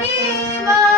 ります。